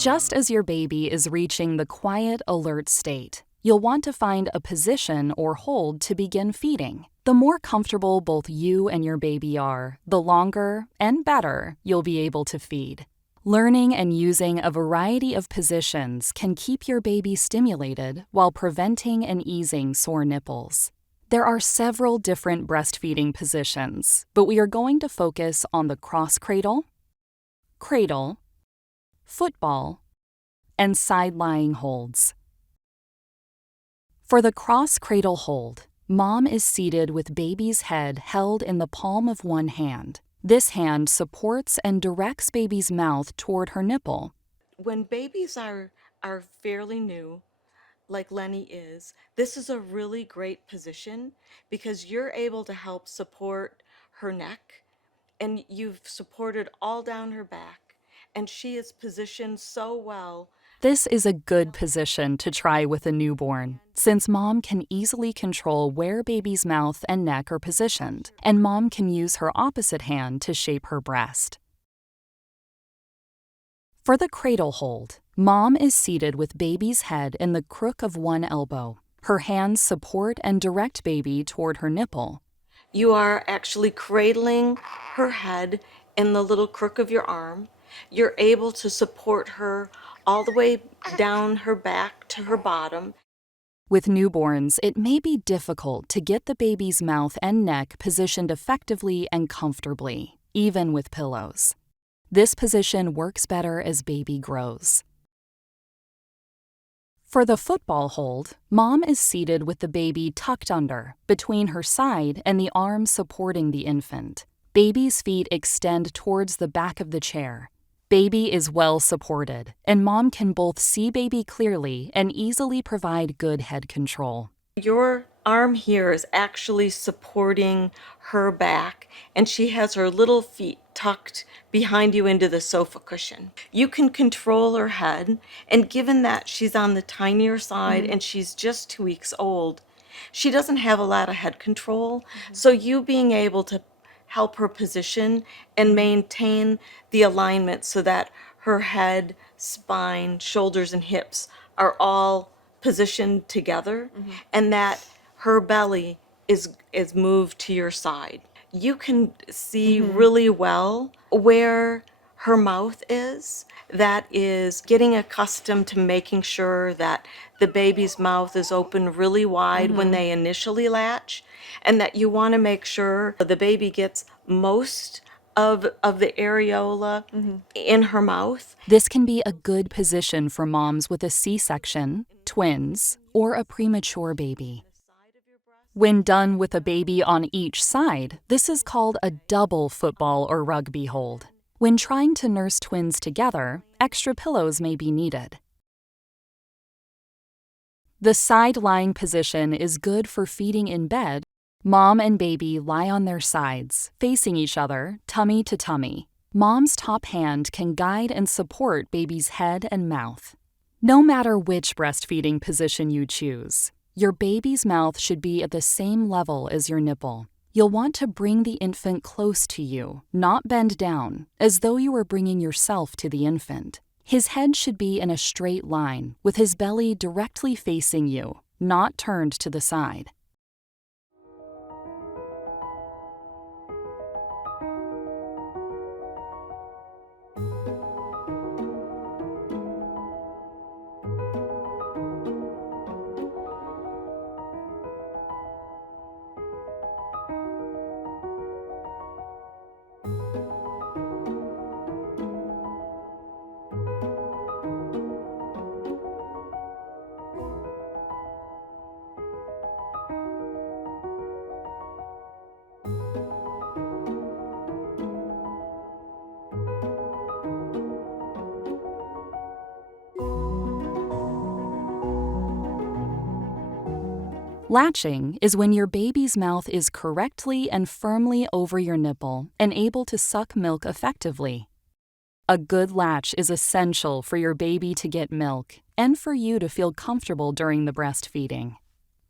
Just as your baby is reaching the quiet, alert state, you'll want to find a position or hold to begin feeding. The more comfortable both you and your baby are, the longer and better you'll be able to feed. Learning and using a variety of positions can keep your baby stimulated while preventing and easing sore nipples. There are several different breastfeeding positions, but we are going to focus on the cross cradle, cradle, football, and side-lying holds. For the cross cradle hold, mom is seated with baby's head held in the palm of one hand. This hand supports and directs baby's mouth toward her nipple. When babies are fairly new, like Lenny is, this is a really great position because you're able to help support her neck, and you've supported all down her back, and she is positioned so well. This is a good position to try with a newborn, since mom can easily control where baby's mouth and neck are positioned, and mom can use her opposite hand to shape her breast. For the cradle hold, mom is seated with baby's head in the crook of one elbow. Her hands support and direct baby toward her nipple. You are actually cradling her head in the little crook of your arm. You're able to support her all the way down her back to her bottom. With newborns, it may be difficult to get the baby's mouth and neck positioned effectively and comfortably, even with pillows. This position works better as baby grows. For the football hold, mom is seated with the baby tucked under, between her side and the arm supporting the infant. Baby's feet extend towards the back of the chair. Baby is well supported, and mom can both see baby clearly and easily provide good head control. Your arm here is actually supporting her back, and she has her little feet tucked behind you into the sofa cushion. You can control her head, and given that she's on the tinier side and she's just 2 weeks old, she doesn't have a lot of head control. So you being able to help her position and maintain the alignment so that her head, spine, shoulders, and hips are all positioned together, and that her belly is moved to your side. You can see really well where her mouth is. That is getting accustomed to making sure that the baby's mouth is open really wide when they initially latch, and that you want to make sure the baby gets most of the areola in her mouth. This can be a good position for moms with a C-section, twins, or a premature baby. When done with a baby on each side, this is called a double football or rugby hold. When trying to nurse twins together, extra pillows may be needed. The side-lying position is good for feeding in bed. Mom and baby lie on their sides, facing each other, tummy to tummy. Mom's top hand can guide and support baby's head and mouth. No matter which breastfeeding position you choose, your baby's mouth should be at the same level as your nipple. You'll want to bring the infant close to you, not bend down, as though you were bringing yourself to the infant. His head should be in a straight line, with his belly directly facing you, not turned to the side. Latching is when your baby's mouth is correctly and firmly over your nipple and able to suck milk effectively. A good latch is essential for your baby to get milk and for you to feel comfortable during the breastfeeding.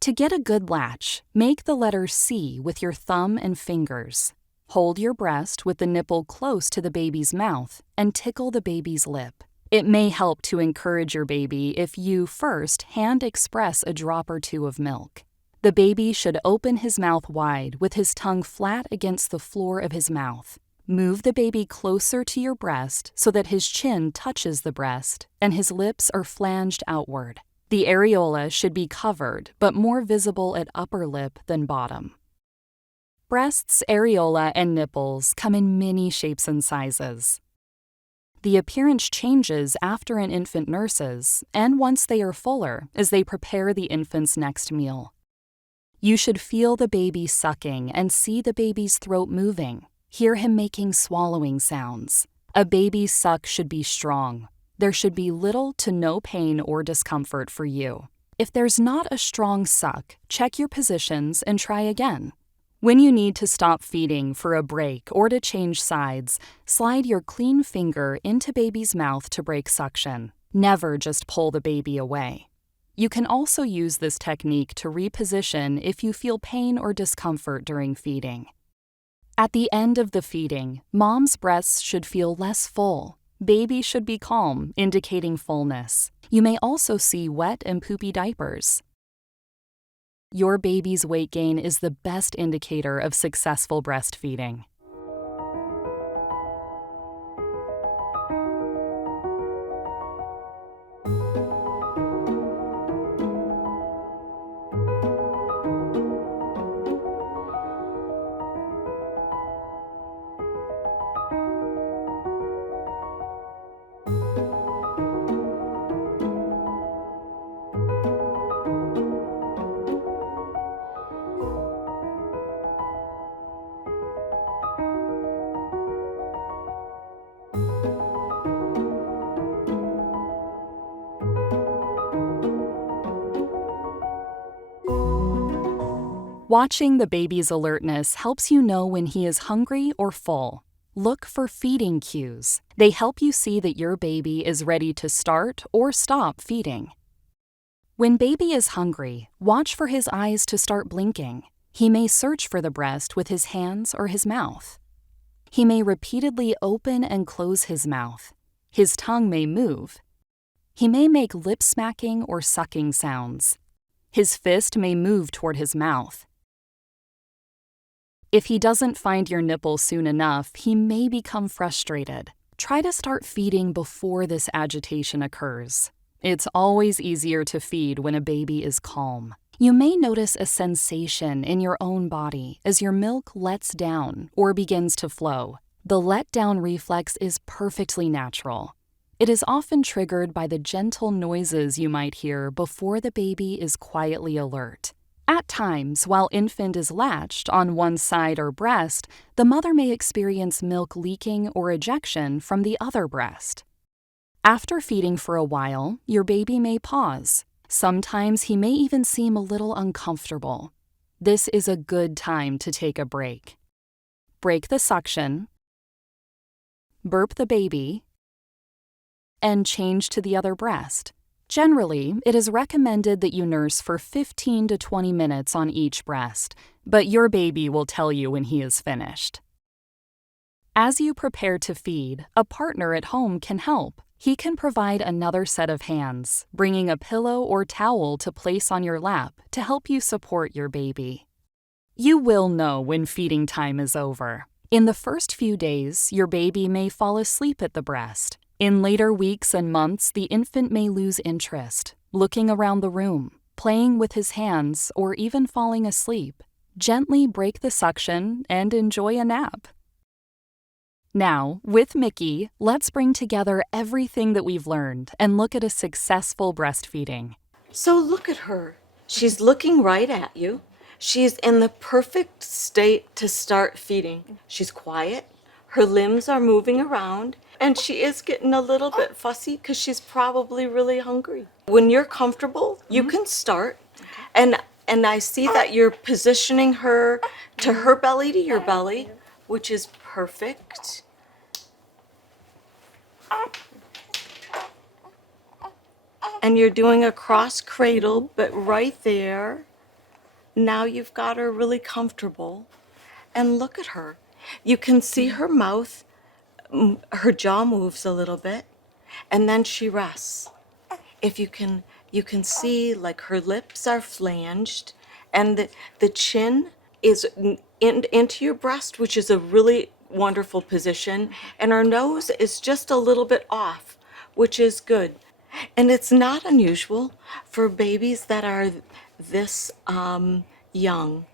To get a good latch, make the letter C with your thumb and fingers. Hold your breast with the nipple close to the baby's mouth and tickle the baby's lip. It may help to encourage your baby if you first hand express a drop or two of milk. The baby should open his mouth wide with his tongue flat against the floor of his mouth. Move the baby closer to your breast so that his chin touches the breast and his lips are flanged outward. The areola should be covered but more visible at upper lip than bottom. Breasts, areola, and nipples come in many shapes and sizes. The appearance changes after an infant nurses and once they are fuller as they prepare the infant's next meal. You should feel the baby sucking and see the baby's throat moving. Hear him making swallowing sounds. A baby's suck should be strong. There should be little to no pain or discomfort for you. If there's not a strong suck, check your positions and try again. When you need to stop feeding for a break or to change sides, slide your clean finger into baby's mouth to break suction. Never just pull the baby away. You can also use this technique to reposition if you feel pain or discomfort during feeding. At the end of the feeding, mom's breasts should feel less full. Baby should be calm, indicating fullness. You may also see wet and poopy diapers. Your baby's weight gain is the best indicator of successful breastfeeding. Watching the baby's alertness helps you know when he is hungry or full. Look for feeding cues. They help you see that your baby is ready to start or stop feeding. When baby is hungry, watch for his eyes to start blinking. He may search for the breast with his hands or his mouth. He may repeatedly open and close his mouth. His tongue may move. He may make lip smacking or sucking sounds. His fist may move toward his mouth. If he doesn't find your nipple soon enough, he may become frustrated. Try to start feeding before this agitation occurs. It's always easier to feed when a baby is calm. You may notice a sensation in your own body as your milk lets down or begins to flow. The let-down reflex is perfectly natural. It is often triggered by the gentle noises you might hear before the baby is quietly alert. At times, while infant is latched on one side or breast, the mother may experience milk leaking or ejection from the other breast. After feeding for a while, your baby may pause. Sometimes he may even seem a little uncomfortable. This is a good time to take a break. Break the suction, burp the baby, and change to the other breast. Generally, it is recommended that you nurse for 15 to 20 minutes on each breast, but your baby will tell you when he is finished. As you prepare to feed, a partner at home can help. He can provide another set of hands, bringing a pillow or towel to place on your lap to help you support your baby. You will know when feeding time is over. In the first few days, your baby may fall asleep at the breast. In later weeks and months, the infant may lose interest, looking around the room, playing with his hands, or even falling asleep. Gently break the suction and enjoy a nap. Now, with Mickey, let's bring together everything that we've learned and look at a successful breastfeeding. So look at her. She's looking right at you. She's in the perfect state to start feeding. She's quiet. Her limbs are moving around, and she is getting a little bit fussy because she's probably really hungry. When you're comfortable, you can start. And I see that you're positioning her to her belly to your belly, which is perfect. And you're doing a cross cradle, but right there. Now you've got her really comfortable. And look at her. You can see her mouth, her jaw moves a little bit. and then she rests. If you can see like her lips are flanged, and the chin is into your breast, which is a really wonderful position, and her nose is just a little bit off, which is good. And it's not unusual for babies that are this young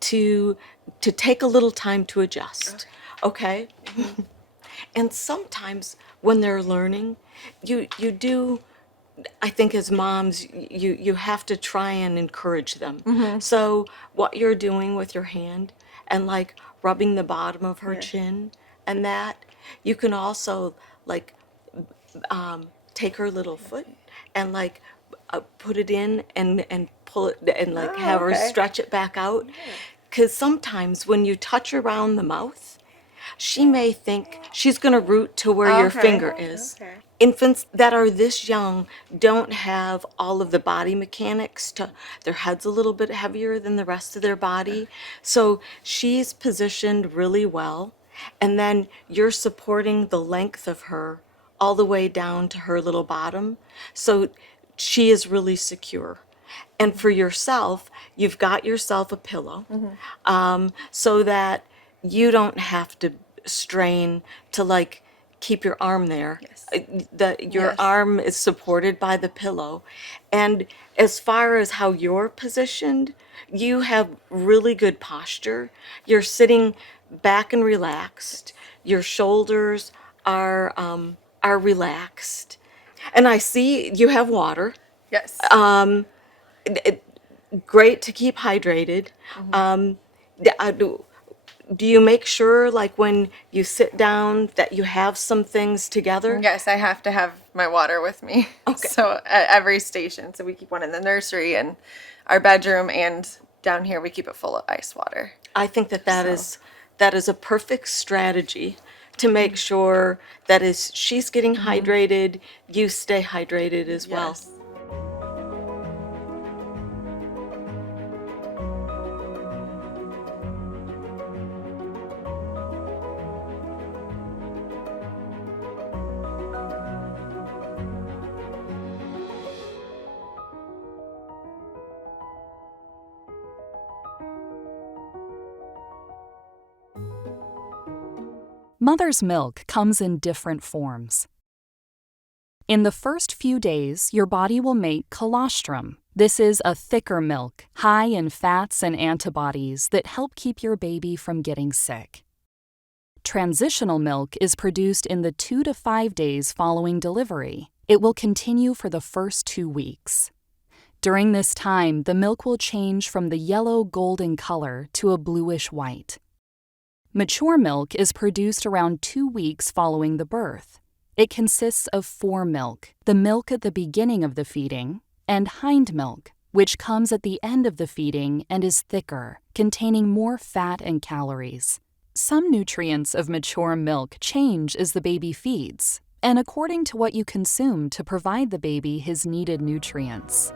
to take a little time to adjust. Okay? And sometimes when they're learning, you do, I think as moms, you have to try and encourage them. So what you're doing with your hand and like rubbing the bottom of her chin and that, you can also like take her little foot and like put it in and pull it and like have her stretch it back out. Because sometimes when you touch around the mouth, she may think she's going to root to where your finger is. Infants that are this young don't have all of the body mechanics to, their head's a little bit heavier than the rest of their body. So she's positioned really well. And then you're supporting the length of her all the way down to her little bottom. So she is really secure. And for yourself, you've got yourself a pillow, so that you don't have to strain to like keep your arm there. Your arm is supported by the pillow. And as far as how you're positioned, you have really good posture. You're sitting back and relaxed. Your shoulders are relaxed. And I see you have water. Yes. Great to keep hydrated. Do you make sure, like when you sit down, that you have some things together? Yes, I have to have my water with me. Okay. So at every station. So we keep one in the nursery and our bedroom, and down here we keep it full of ice water. I think that is a perfect strategy to make sure that as she's getting hydrated, you stay hydrated as well. Yes. Mother's milk comes in different forms. In the first few days, your body will make colostrum. This is a thicker milk, high in fats and antibodies that help keep your baby from getting sick. Transitional milk is produced in the 2 to 5 days following delivery. It will continue for the first 2 weeks. During this time, the milk will change from the yellow golden color to a bluish white. Mature milk is produced around 2 weeks following the birth. It consists of foremilk, the milk at the beginning of the feeding, and hind milk, which comes at the end of the feeding and is thicker, containing more fat and calories. Some nutrients of mature milk change as the baby feeds, and according to what you consume to provide the baby his needed nutrients.